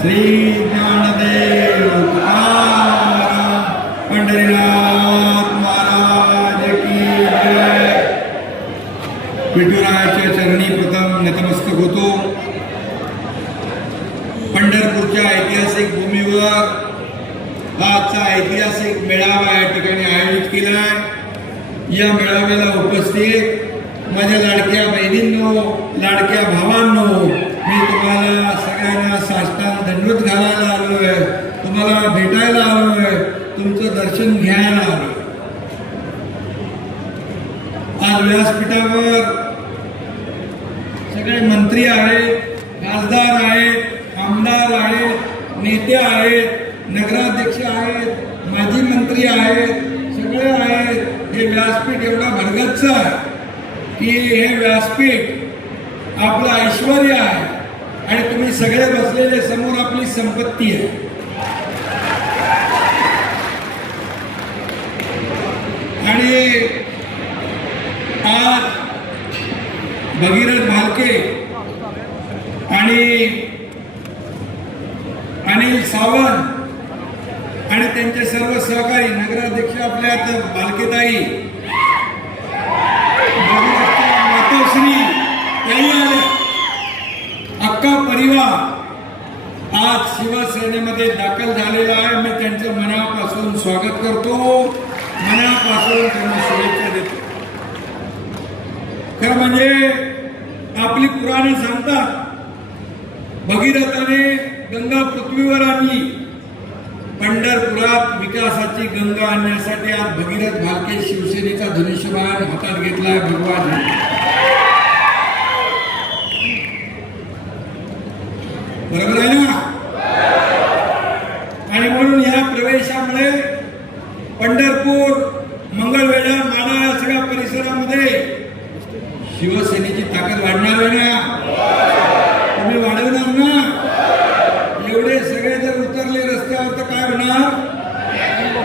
श्री ज्ञानदेव तुकाराम पंढरीनाथ महाराज की जय। विठुरायाच्या चरणी प्रथम नतमस्तक होतो। पंढरपूरच्या ऐतिहासिक भूमीवर आजचा ऐतिहासिक मेळावा या ठिकाणी आयोजित केला आहे। या मेळाव्याला उपस्थित माझ्या लाडक्या बहिणींनो, लाडक्या भावांनो, मी तुम्हाला सगळ्यांना साष्टांग दंडवत घालायला आलोय, तुम्हाला भेटायला आलोय, तुमचं दर्शन घ्यायला आलोय। आज व्यासपीठावर सगळे मंत्री आहेत, खासदार आहेत, आमदार आहेत, नेते आहेत, नगराध्यक्ष आहेत, माजी मंत्री आहेत, सगळे आहेत। हे व्यासपीठ एवढा भरगच्च आहे की हे व्यासपीठ आपलं ऐश्वर्य आहे आणि तुम्ही सगळे बसलेले समोर आपली संपत्ती आहे। आणि आज भगीरथ भालके आणि अनिल सावंत आणि त्यांचे सर्व सहकारी, नगराध्यक्ष आपल्या भालकेताई, मातोश्री, अक्का परिवार आज शिवसेनेमध्ये दाखल झालेला आहे। मी त्यांचं मनापासून स्वागत करतो, मनापासून त्यांना शुभेच्छा देतो। खरं म्हणजे आपली पुराणे सांगतात, भगीरथाने गंगा पृथ्वीवर आणली। पंढरपुरात विकासाची गंगा आणण्यासाठी आज भगीरथ भालके शिवसेनेचा धनुष्यबाण हातात घेतलाय। भगवान बरोबर आहे ना? आणि म्हणून या प्रवेशामुळे पंढरपूर, मंगळवेढा, माढा या सगळ्या परिसरामध्ये शिवसेनेची ताकद वाढणार आहे ना? तुम्ही वाढवणार ना? एवढे सगळे जर उतरले रस्त्यावर तर काय होणार?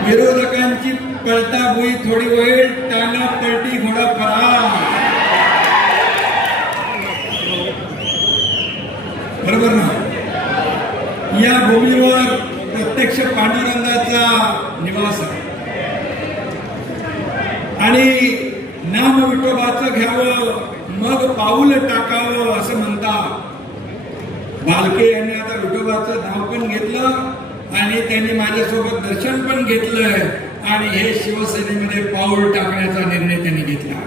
विरोधकांची पलटाबोई थोडी होईल, टाना पलटी घोडा फरार। बरोबर ना? या भूमीवर प्रत्यक्ष पांडुरंगाचा निवास आहे आणि नाम विठोबाचं घ्यावं मग पाऊल टाकावं असं म्हणतात। भालके यांनी आता विठोबाचं नाव पण घेतलं आणि त्यांनी माझ्यासोबत दर्शन पण घेतलंय आणि हे शिवसेनेमध्ये पाऊल टाकण्याचा निर्णय त्यांनी घेतला।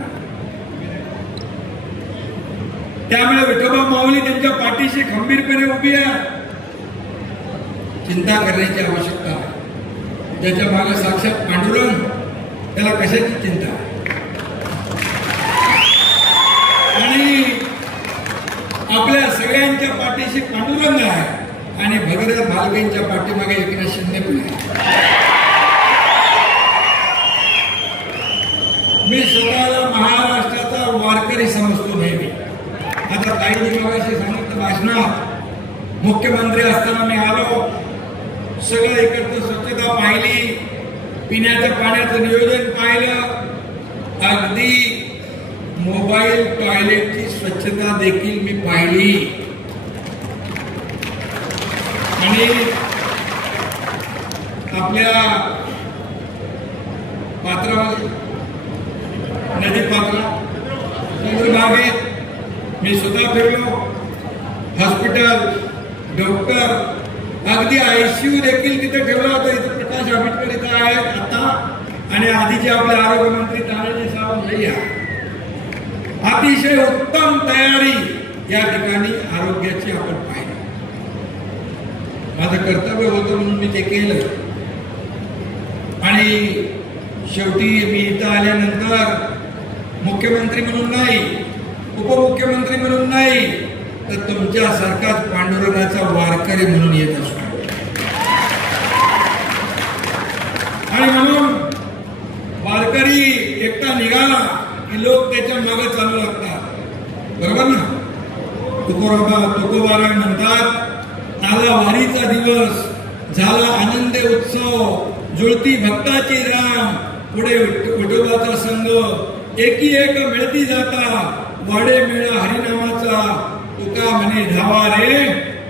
त्यामुळे विठोबा माऊली त्यांच्या पाठीशी खंबीरपणे उभी आहे। चिंता करण्याची आवश्यकता आहे। ज्याच्या मागे साक्षात पांडुरंग, त्याला कशाची चिंता? आणि आपल्या सगळ्यांच्या पाठीशी पांडुरंग आहे आणि भगीरथ भालकेंच्या पाठीमागे एकनाथ शिंदे पण आहे। मी स्वतःला महाराष्ट्राचा वारकरी समजतो नेहमी। आता काही मगाशी सांगितलं भाषणात, मुख्यमंत्री असताना मी आलो, सगळं इकडचं स्वच्छता पाहिली, पिण्याच्या पाण्याचं नियोजन पाहिलं, अगदी मोबाईल टॉयलेटची स्वच्छता देखील मी पाहिली। आणि आपल्या पात्रामध्ये, नदी पात्रा, चंद्रभागेत मी स्वतः फिरलो। हॉस्पिटल, डॉक्टर, अगदी ICU देखील तिथे ठेवला होता। इथे प्रकाश आंबेडकर इथं आहेत आता, आणि आधीचे आपले आरोग्य मंत्री तानाजी सावंत भैया। अतिशय उत्तम तयारी या ठिकाणी आरोग्याची आपण पाहिली। माझं कर्तव्य होतं म्हणून मी ते केलं। आणि शेवटी मी इथं आल्यानंतर मुख्यमंत्री म्हणून नाही, उपमुख्यमंत्री म्हणून नाही, तर तुमच्यासारखाच पांडुरंगाचा वारकरी म्हणून येत असतो। आणि म्हणून वारकरी एकटा निघाला की लोक त्याच्या मागे चालू लागतात। बरोबर ना? तुकोबाराय म्हणतात, आला वारीचा दिवस, झाला आनंद उत्सव, जुळती भक्ताची राम, पुढे विठोबाचा संघ, एकी एक मिळती जाता, वाडे मेळा हरिनामाचा, तुका म्हणे धावा रे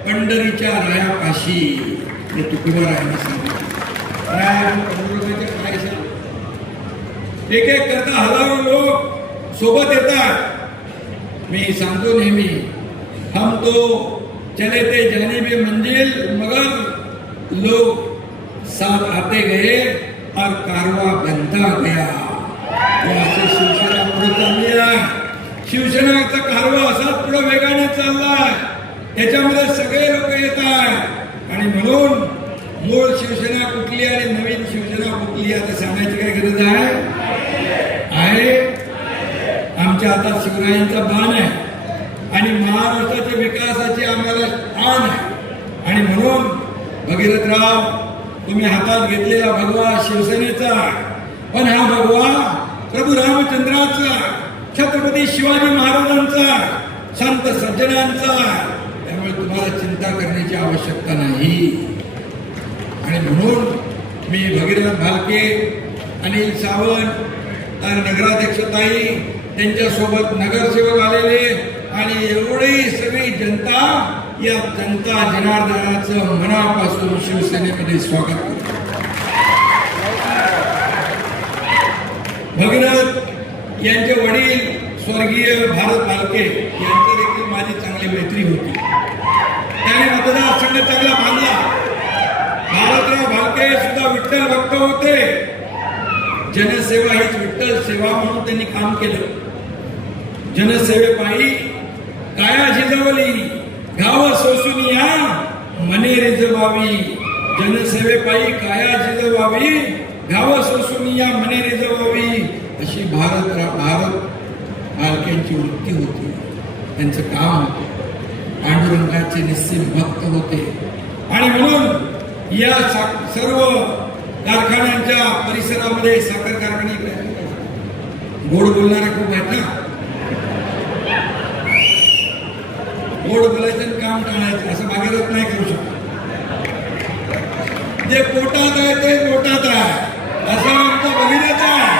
पंढरीच्या रायापाशी हे तुकोबारायांनी सांगितलं. काय सांग एक एक करता हजारो लोक सोबत येतात. मी सांगतो नेहमी, हम तो चले थे जानिबे मंजिल मगर लोग साथ आते गए और कारवा बनता गया. असे शिवसेना पुढे चालली आहे. शिवसेनेचा कारवा असाच पुढे वेगाने चाललाय. त्याच्यामध्ये सगळे लोक येत आहेत आणि म्हणून मूळ शिवसेना कुठली आणि नवीन शिवसेना कुठली आता सांगायची काय गरज आहे. आमच्या हातात शिवरायांचा बाण आहे आणि महाराष्ट्राच्या विकासाची आम्हाला आण आहे. आणि म्हणून भगीरथराव, तुम्ही हातात घेतलेला भगवा शिवसेनेचा, पण हा भगवा प्रभू रामचंद्राचा, छत्रपती शिवाजी महाराजांचा, संत सज्जनांचा. त्यामुळे तुम्हाला चिंता करण्याची आवश्यकता नाही. आणि म्हणून मी भगीरथ भालके, अनिल सावंत, नगराध्यक्षताई, त्यांच्यासोबत नगरसेवक आलेले आणि एवढी सगळी जनता, या जनता जनार्दनाचं मनापासून शिवसेनेमध्ये स्वागत करतो. भगीरथ यांचे वडील स्वर्गीय भारत भालके यांची देखील माझी चांगली मैत्री होती. त्याने मतदारसंघ चांगला बांधला. भारतराव भालके सुद्धा विठ्ठल भक्त होते. जनसेवा हीच विठ्ठल सेवा म्हणून त्यांनी काम केलं. जनसेवेपायी काया झिजवली, गाव सोसून या मने रिजवावी. जनसेवेपायी काया झिजवावी, गाव सोसून या मने रिजवावी, अशी भारत भालकेंची वृत्ती होती. त्यांचं काम होतं. पांडुरंगाचे निस्सीम भक्त होते. आणि म्हणून या सर्व कारखान्यांच्या परिसरामध्ये साखर कारखाने गोड बोलणारे खूप आहेत ना. गोड बोलायचं काम टाळायचं असं भागीरथ नाही करू शकत. जे पोटात आहे ते पोटात आहे, असं आमचं भगीरथ आहे.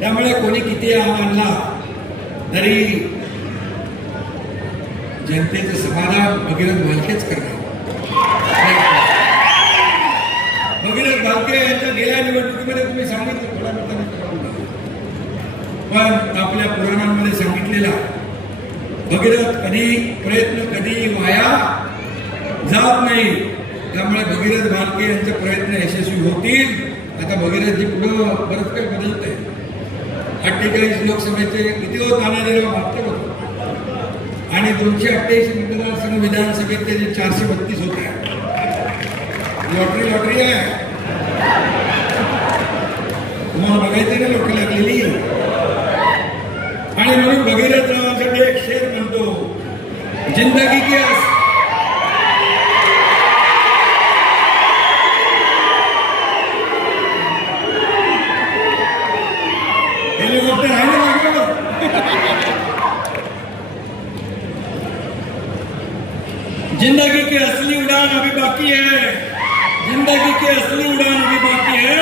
त्यामुळे कोणी किती आणला तरी जनतेचं समाधान भगीरथ भालकेच करणार. भगीरथ भालके यांच्या गेल्या निवडणुकीमध्ये तुम्ही सांगितलं, थोडा पण आपल्या पुराणांमध्ये सांगितलेला भगीरथ प्रयत्न कधी वाया जात नाही. त्यामुळे भगीरथ भालके यांचे प्रयत्न यशस्वी होतील. आता भगीरथजी पुढं बरंच काही बदलत आहे. 48 लोकसभेचे किती होत आणलेले मागते होते आणि 288 मतदारसंघ विधानसभेत ते 432 होत आहे. लॉटरी आहे. तुम्हाला बघायचं ना लोक लागलेली. आणि म्हणून भगीरथ रावांसाठी एक शेर म्हणतो, जिंदगी के हेलिकॉप्टर आहे ना मागं. जिंदगी की असली उड़ान अभी बाकी है. जिंदगी की असली उड़ान अभी बाकी है.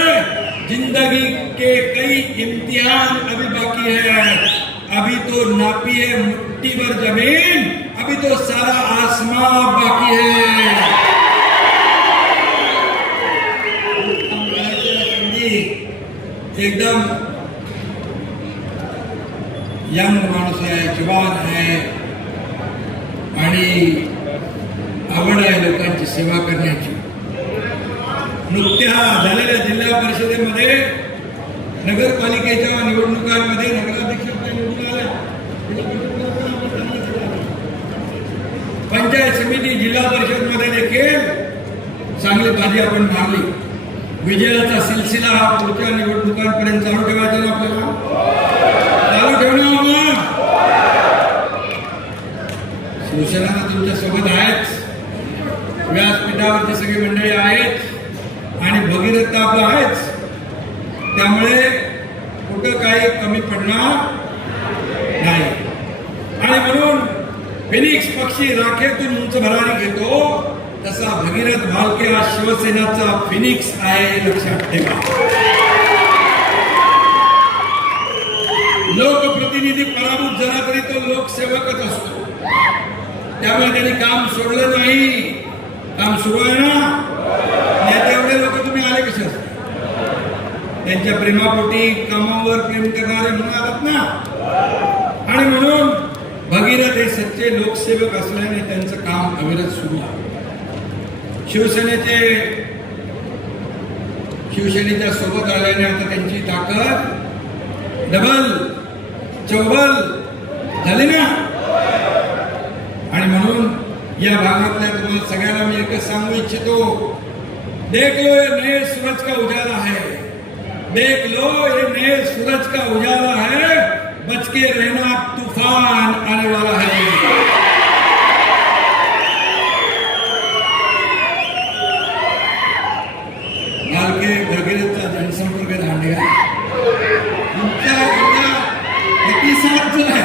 जिंदगी के कई इम्तिहान अभी बाकी है. अभी तो नापी है मुट्ठी भर जमीन, अभी तो सारा आसमां बाकी है. एकदम यंग माणूस आहे, जवान आहे आणि आवड आहे लोकांची सेवा करण्याची. नुकत्या झालेल्या जिल्हा परिषदेमध्ये नगरपालिकेच्या निवडणुकांमध्ये नगराध्यक्षांच्या निवडून आल्या. पंचायत समिती जिल्हा परिषदमध्ये देखील चांगली बाजी आपण मारली. विजयाचा सिलसिला हा पुढच्या निवडणुकांपर्यंत चालू ठेवायचा ना आपल्याला. चालू ठेवणार ना. शिवसेना तुमच्या सोबत आहेच. व्यासपीठावरची सगळी मंडळी आहेत आणि भगीरथ आपला आहेच. त्यामुळे कुठं काही कमी पडणार नाही. आणि म्हणून फिनिक्स पक्षी राखेतून उंच भरारी घेतो, तसा भगीरथ भालके हा शिवसेनाचा फिनिक्स आहे, लक्षात ठेवा. लोकप्रतिनिधी पराभूत झाला तरी तो लोक लोकसेवकच असतो. त्यामुळे त्यांनी काम सोडलं नाही. काम सुरू आहे ना. नेते एवढे लोक तुम्ही आले कसे असते? त्यांच्या प्रेमापोटी कामावर प्रेम करणारे म्हणून आलात ना. आणि म्हणून भगीरथ हे सच्चे लोकसेवक असल्याने त्यांचं काम अविरत सुरू आहे. शिवसेनेच्या सोबत आल्याने आता त्यांची ताकद डबल चौबल झाली ना. आणि म्हणून या भागातल्या तुम्हाला सगळ्यांना मी एकच सांगू इच्छितो, देख लो ये नए सूरज का उजाला है, देख लो ये नए सूरज का उजाला है, बच के रहना तूफान आने वाला है. मालके भगीरथचा जनसंपर्क दांडिया तुमच्या प्रतिसाद जो है,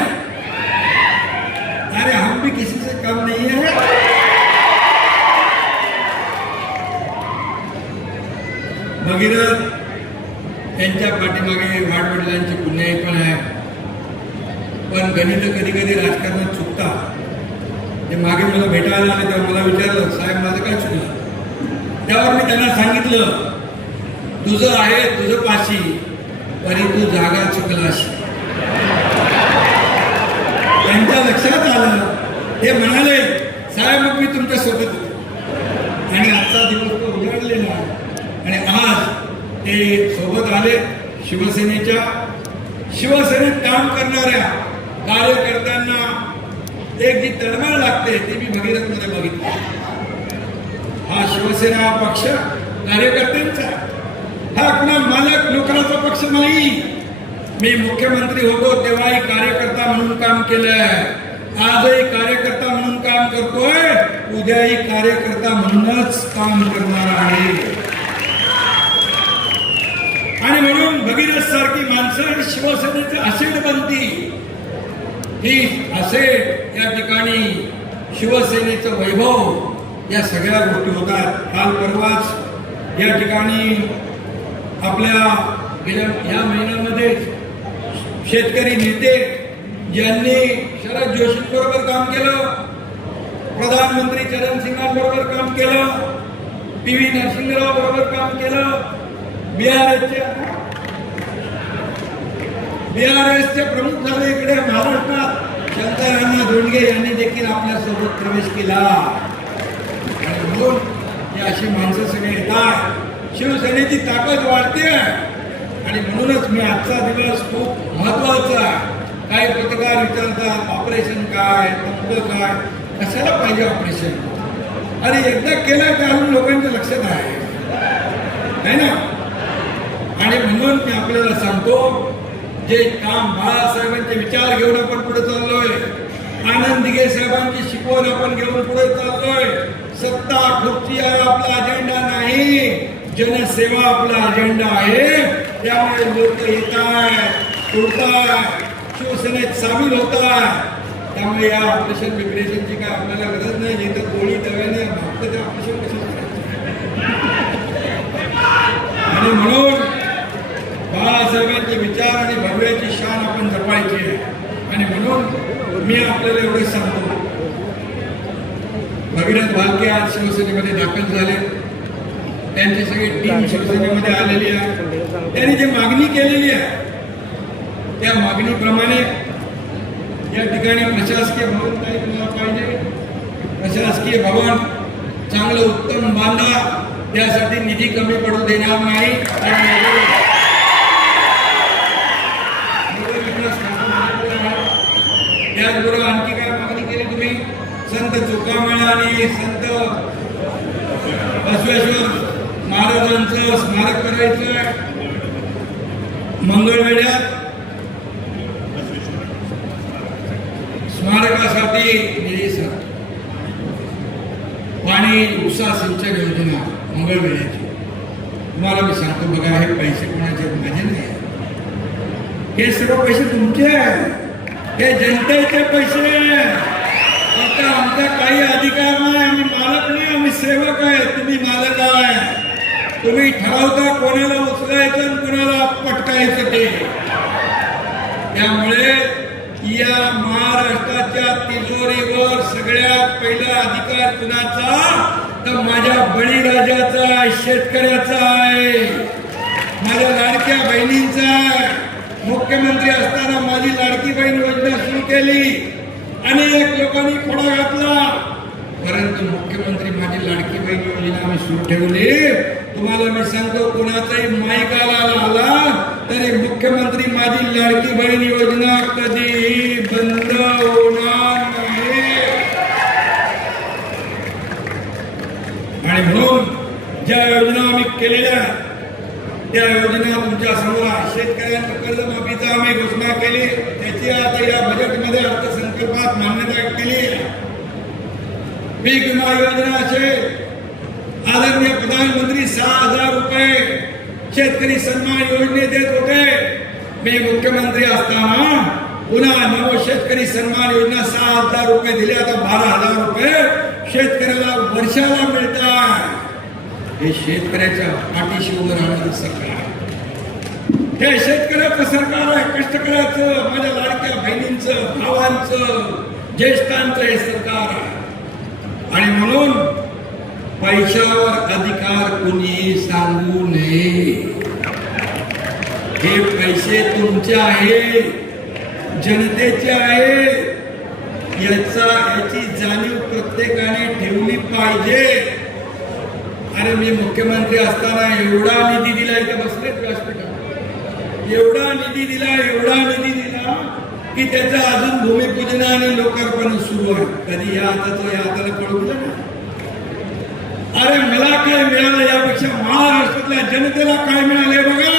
अरे हम भी किसी से कम नहीं है. भगीरथ त्यांच्या पाठीमागे वाडवडिलांची पुण्याई पण आहे. पण गणित कधी कधी राजकारणात चुकतात. ते मागे मला भेटायला आले तेव्हा मला विचारलं, साहेब माझं काय चुकलं? त्यावर मी त्यांना सांगितलं, तुझं आहे तुझं पाशी, परी तू जागा चुकलाशी. त्यांच्या लक्षात आलं. ते म्हणाले, साहेब मग मी तुमच्या सोबत होतो. आणि आजचा दिवस तो उजाडलेला आहे. आणि आज ते सोबत आले. शिवसेनेत काम करणाऱ्या कार्यकर्त्यांना एक जी तळमळ लागते ती मी भगीरथ मध्ये बघितली. हा शिवसेना पक्ष कार्यकर्त्यांचा, हा कुणा मालक नोकराचा पक्ष नाही. मी मुख्यमंत्री होतो तेव्हाही कार्यकर्ता म्हणून काम केलंय, आजही कार्यकर्ता म्हणून काम करतोय, उद्याही कार्यकर्ता म्हणूनच काम करणार आहे. आणि म्हणून भगीरथ सारखी माणसं आणि शिवसेनेचे असेट बनती. ही असेट या ठिकाणी शिवसेनेचं वैभव या सगळ्या गोष्टी होतात. काल परवाच या ठिकाणी आपल्या या महिन्यामध्ये शेतकरी नेते ज्यांनी शरद जोशींबरोबर काम केलं, प्रधानमंत्री चरणसिंगांबरोबर काम केलं, PV नरसिंहराव बरोबर काम केलं, BRSचे प्रमुख झाले इकडे महाराष्ट्रात शंकरराव धोंडगे यांनी देखील आपल्या सोबत प्रवेश केला. आणि म्हणून ही अशी माणसं सगळे येतात. शिवसेनेची ताकद वाढते. आणि म्हणूनच मी आजचा दिवस खूप महत्वाचा आहे. काही पत्रकार विचारतात ऑपरेशन काय, तंत्र काय, कशाला पाहिजे ऑपरेशन? अरे एकदा केलं की अजून लोकांच्या लक्षात आहे ना. आणि म्हणून मी आपल्याला सांगतो, जे काम बाळासाहेबांचे विचार घेऊन आपण पुढे चाललोय, आनंद दिघे साहेबांची शिकवण आपण घेऊन पुढे चाललोय. सत्ता खुर्ची आपला अजेंडा नाही, जनसेवा आपला अजेंडा आहे. त्यामुळे लोक येत आहेत, उडतात, शिवसेनेत सामील होत आहेत. त्यामुळे या ऑपरेशन बिग्रेशनची काय आपल्याला गरज नाही. जिथं गोळी दव्याने फक्त ते ऑपरेशन कसं करायचं. आणि म्हणून बाळासाहेबांचे विचार आणि भव्याची शान आपण जपायची आहे. आणि म्हणून मी आपल्याला एवढे सांगतो, भगीरथ भालके आज शिवसेनेमध्ये दाखल झाले. त्यांची सगळी टीम शिवसेनेमध्ये आलेली आहे. त्यांनी जी मागणी केलेली आहे त्या मागणीप्रमाणे या ठिकाणी प्रशासकीय भवन काही तुम्हाला पाहिजे, प्रशासकीय भवन चांगलं उत्तम बांधा. त्यासाठी निधी कमी पडू देणार नाही. त्याचबरोबर आणखी काय मागणी केली तुम्ही? संत चोखामेळा आणि संत बसवेश्वर महाराजांचं स्मारक करायचं. मंगळवेढ्यात स्मारकासाठी निधी, पाणी उपसा सिंचन योजना मंगळवेढ्याची. तुम्हाला मी सांगतो बघा, हे पैसे कोणाचे? माझे नाही. हे सर्व पैसे तुमचे आहेत, हे जनतेचे पैसे. आता आमचा काही अधिकार नाही. आम्ही मालक नाही, आम्ही सेवक आहे. तुम्ही मालक आहे. तुम्ही ठरवता कोणाला उचलायचं आणि कोणाला पटकायचं ते. त्यामुळे या महाराष्ट्राच्या तिजोरीवर सगळ्यात पहिला अधिकार कुणाचा? तर माझ्या बळीराजाचा, शेतकऱ्याचा आहे, माझ्या लाडक्या बहिणींचा. मुख्यमंत्री असताना माझी लाडकी बहीण योजना सुरू केली, अनेक लोकांनी खोडा घातला, परंतु मुख्यमंत्री माझी लाडकी बहीण योजना आम्ही सुरू ठेवली. तुम्हाला मी सांगतो, कोणाचाही माईकाला आला तरी मुख्यमंत्री माझी लाडकी बहीण योजना कधीही बंद होणार नाही. आणि म्हणून ज्या योजना आम्ही केलेल्या त्या योजना तुमच्या समोर, शेतकऱ्यांच्या कर्जमाफीचा आम्ही घोषणा केली, त्याची आता या बजेटमध्ये अर्थसंकल्पात मान्यता केली. पीक विमा योजना असेल, आदरणीय प्रधानमंत्री 6,000 रुपये शेतकरी सन्मान योजने देत होते. मी मुख्यमंत्री असताना पुन्हा नव शेतकरी सन्मान योजना 6,000 रुपये दिले, आता 12,000 रुपये शेतकऱ्याला वर्षाला मिळतात. हे शेतकऱ्याच्या पाठीशी उभं राहणारं सरकार आहे. हे शेतकऱ्याचं सरकार आहे, कष्टकऱ्याचं, माझ्या लाडक्या बहिणींचं, भावांचं, ज्येष्ठांचं हे सरकार आहे. आणि म्हणून पैशावर अधिकार कुणी सांगू नये. हे पैसे तुमचे आहेत, जनतेचे आहेत, याची जाणीव प्रत्येकाने ठेवली पाहिजे. अरे मी मुख्यमंत्री असताना एवढा निधी दिला, इथे बसलेत व्यासपीठावर, एवढा निधी दिला की त्याचं अजून भूमिपूजन आणि लोकार्पण सुरू आहे. कधी या हाताचं या हाताला पडू दिलं ना. अरे मला काय मिळालं यापेक्षा महाराष्ट्रातल्या जनतेला काय मिळाले बघा.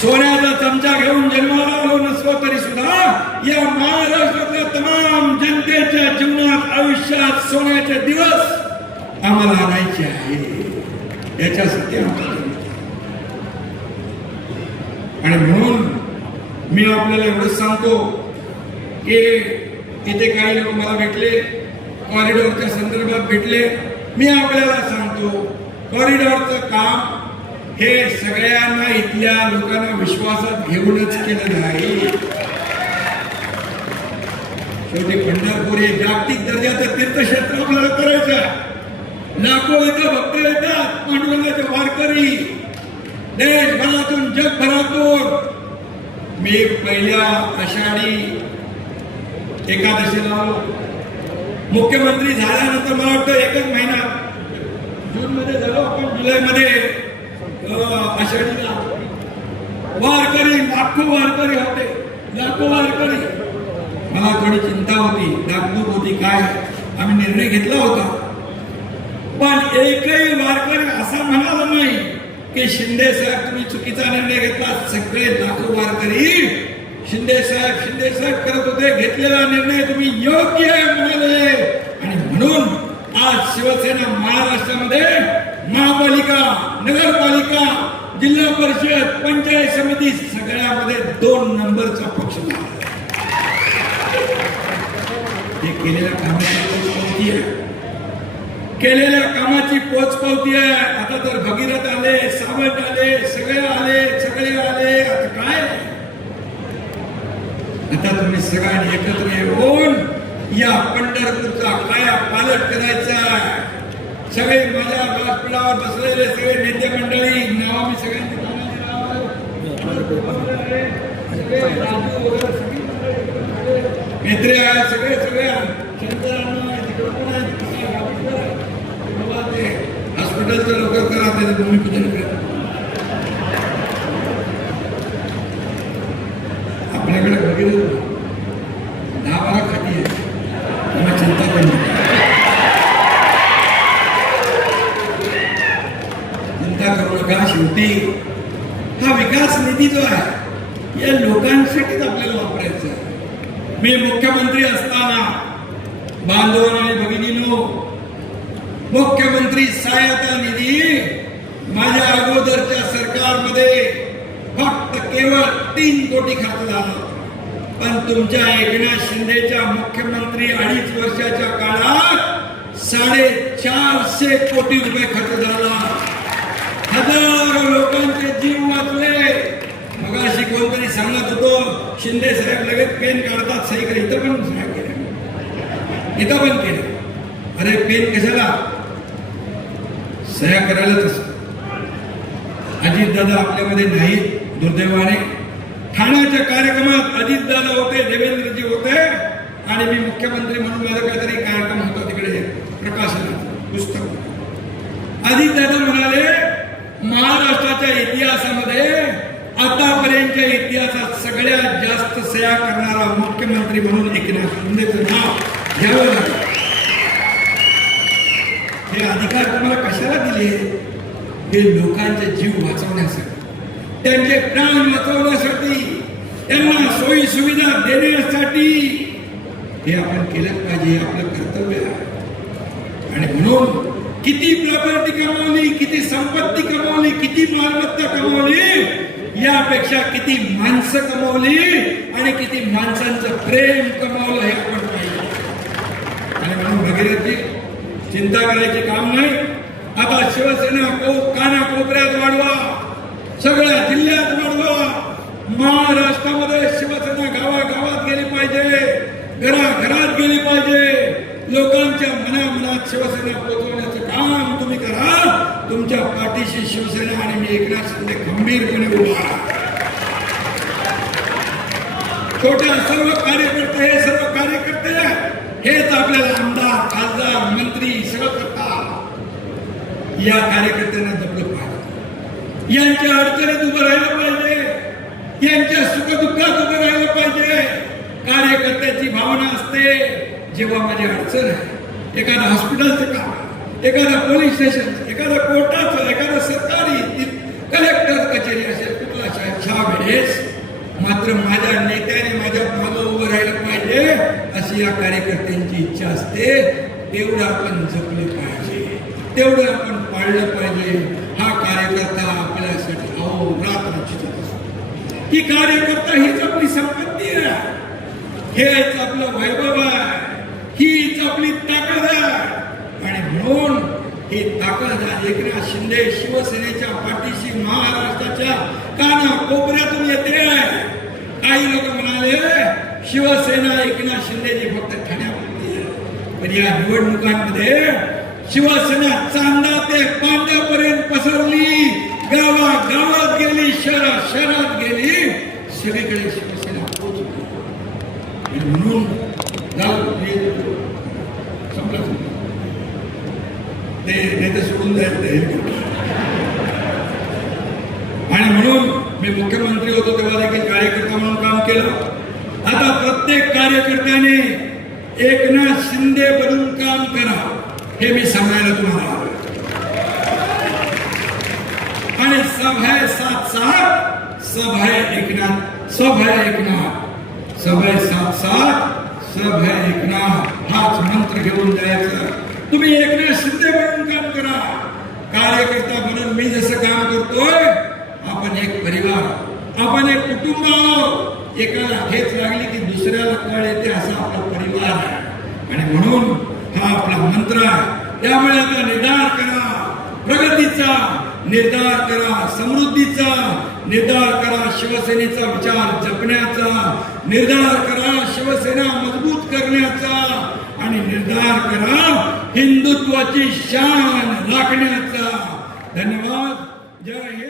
सोन्याचा चमचा घेऊन जन्माला आलो नसलो तरी सुद्धा या महाराष्ट्रातल्या तमाम जनतेच्या जीवनात, आयुष्यात सोन्याचे दिवस आम्हाला आणायचे आहे. याच्यासाठी आणि म्हणून मी आपल्याला एवढंच सांगतो की इथे काही लोक मला भेटले, कॉरिडॉरच्या संदर्भात भेटले. मी आपल्याला सांगतो, कॉरिडॉरचं काम हे सगळ्यांना, इथल्या लोकांना विश्वासात घेऊनच केलं नाही. शेवटी पंढरपूर हे जागतिक दर्जाचं तीर्थक्षेत्र आपल्याला करायचं. लाखो इथं भक्त येतात, पांडुरंगाचे वारकरी, देशभरातून जगभरातून. मी पहिल्या आषाढी एकादशीला आलो. मुख्यमंत्री झाल्यानंतर मला वाटतं एकच महिना, जून मध्ये झालो आपण, जुलैमध्ये आषाढीला वारकरी, लाखो वारकरी होते, लाखो वारकरी. मला थोडी चिंता होती, धाकधूक होती, काय आम्ही निर्णय घेतला होता, पण एकही वारकरी असा म्हणाला नाही की शिंदे साहेब तुम्ही चुकीचा निर्णय घेतला. सगळे लाखो वारकरी शिंदे साहेब करत होते, घेतलेला निर्णय तुम्ही योग्य आहे म्हणाले. आणि म्हणून आज शिवसेना महाराष्ट्रामध्ये महापालिका, नगरपालिका, जिल्हा परिषद, पंचायत समिती सगळ्यामध्ये 2 नंबरचा पक्ष झाला. हे केलेल्या कामाची पोचपावती आहे. आता तर भगीरथ आले, सावंत आले, सगळे आले. आता काय, आता तुम्ही सगळ्यांनी एकत्र येऊन या पंढरपूरचा काया पालट करायचा. सगळे माझ्या व्यासपीठावर बसलेले सगळे नेते मंडळी, नाव मी सगळ्यांची नेत्रे आहे, सगळे हॉस्पिटलचं लवकर करा, त्याचं भूमिपूजन करा. आपल्याकडे वगैरे 10-12 खाती आहे, तुम्हाला चिंता पण नाही. चिंता करू नका. शेवटी हा विकास निधी जो आहे या लोकांसाठीच आपल्याला वापरायचा आहे. मी मुख्यमंत्री असताना बांधव आणि भगिनींनो, मुख्यमंत्री सहायता निधी माझ्या अगोदरच्या सरकारमध्ये फक्त केवळ 3 कोटी खर्च झाला. पण तुमच्या एकनाथ शिंदेच्या मुख्यमंत्री 2.5 वर्षाच्या काळात 450 कोटी रुपये खर्च झाला. हजारो लोकांचे जीव वाचले. मगाशी कोणतरी सांगत म्हणत होतो शिंदे साहेब लगेच पेन काढतात सही कर, इथं पण सह्या केल्या, इथं पण केलं. अरे पेन कशाला, सह्या करायला तसं. अजितदादा आपल्यामध्ये नाहीत दुर्दैवाने. ठाण्याच्या कार्यक्रमात अजितदादा होते, देवेंद्रजी होते आणि मी मुख्यमंत्री म्हणून माझा काहीतरी कार्यक्रम होता तिकडे प्रकाशनाचा पुस्तक. अजितदादा म्हणाले महाराष्ट्राच्या इतिहासामध्ये आतापर्यंतच्या इतिहासात सगळ्यात जास्त सह्या करणारा मुख्यमंत्री म्हणून एकनाथ शिंदेचं नाव घ्यावं लागलं. हे अधिकार तुम्हाला कशाला दिले? हे लोकांचे जीव वाचवण्यासाठी, त्यांचे प्राण वाचवण्यासाठी, त्यांना सोयी सुविधा देण्यासाठी हे आपण केलं पाहिजे, आपलं कर्तव्य आहे. आणि म्हणून किती प्रॉपर्टी कमावली, किती संपत्ती कमावली, किती मालमत्ता कमावली, यापेक्षा किती माणसं कमावली आणि किती माणसांचं प्रेम कमावलं हे आपण पाहिजे. आणि म्हणून भगीरथजी चिंता करायचे काम नाही. आता शिवसेना कानाकोपऱ्यात वाढवा, सगळ्या जिल्ह्यात वाढवा. महाराष्ट्रामध्ये शिवसेना गावागावात गेली पाहिजे, घराघरात गेली पाहिजे. लोकांच्या मनामनात शिवसेना पोहोचवण्याचं काम तुम्ही करा. तुमच्या पाठीशी शिवसेना आणि मी एकनाथ शिंदे खंबीरपणे उभा. छोट्या सर्व कार्यकर्ते, हे सर्व कार्यकर्ते हेच आपल्याला आमदार, खासदार, मंत्री सगळं करतात. या कार्यकर्त्यांना जपलं पाहिजे, यांच्या अडचणीत उभं राहिलं पाहिजे, यांच्या सुखदुःखात उभं राहिलं पाहिजे. कार्यकर्त्याची भावना असते जेव्हा माझी अडचण आहे, एखादा हॉस्पिटलचं काम, एखादा पोलीस स्टेशन, एखादा कोर्टाचं, एखादा सरकारी कलेक्टर कचेरी असेल, कुठला ह्या वेळेस मात्र माझ्या नेत्याने माझ्या मागं उभं राहिलं पाहिजे अशी या कार्यकर्त्यांची इच्छा असते. तेवढं आपण जपलं पाहिजे, तेवढं आपण पाळलं पाहिजे. हा कार्यकर्ता आपल्यासाठी अहोरात्र चिंतत असतो. ही कार्यकर्ता हीच आपली संपत्ती आहे, हेच आपलं वैभव आहे, हीच आपली ताकद आहे. आणि म्हणून ही ताकद एकनाथ शिंदे शिवसेनेच्या पाठीशी महाराष्ट्राच्या कानाकोपऱ्यातून येते. काही लोक म्हणाले शिवसेना एकनाथ शिंदेची फक्त ठाण्यापुरती आहे, पण या निवडणुकांमध्ये शिवसेना चांदा ते पांड्यापर्यंत पसरली, गावागावात गेली, शहरात गेली, सगळीकडे शिवसेना पोहोचली. म्हणून ते नेते सोडून जायचं. आणि म्हणून मी मुख्यमंत्री होतो तेव्हा देखील कार्यकर्ता म्हणून काम केलं. आता प्रत्येक कार्यकर्त्याने एकनाथ शिंदे बनून काम करा, हे मी सांगायला तुम्हाला. आणि सब है साथ साथ, सब है एकनाथ, सब है एकनाथ, सब है साथ साथ, सब है एकनाथ, हाच मंत्र घेऊन जायचं. तुम्ही एकनाथ शिंदे बनून काम करा. कार्यकर्ता म्हणून मी जसं काम करतोय, आपण एक परिवार, आपण एक कुटुंब आहोत. एकाला ठेच लागली की दुसऱ्याला कळ येते, असा आपला परिवार आहे. आणि म्हणून हा आपला मंत्र आहे. त्यामुळे आता निर्धार करा प्रगतीचा, निर्धार करा समृद्धीचा, निर्धार करा शिवसेनेचा विचार जपण्याचा, निर्धार करा शिवसेना मजबूत करण्याचा आणि निर्धार करा हिंदुत्वाची शान राखण्याचा. धन्यवाद. जय हिंद.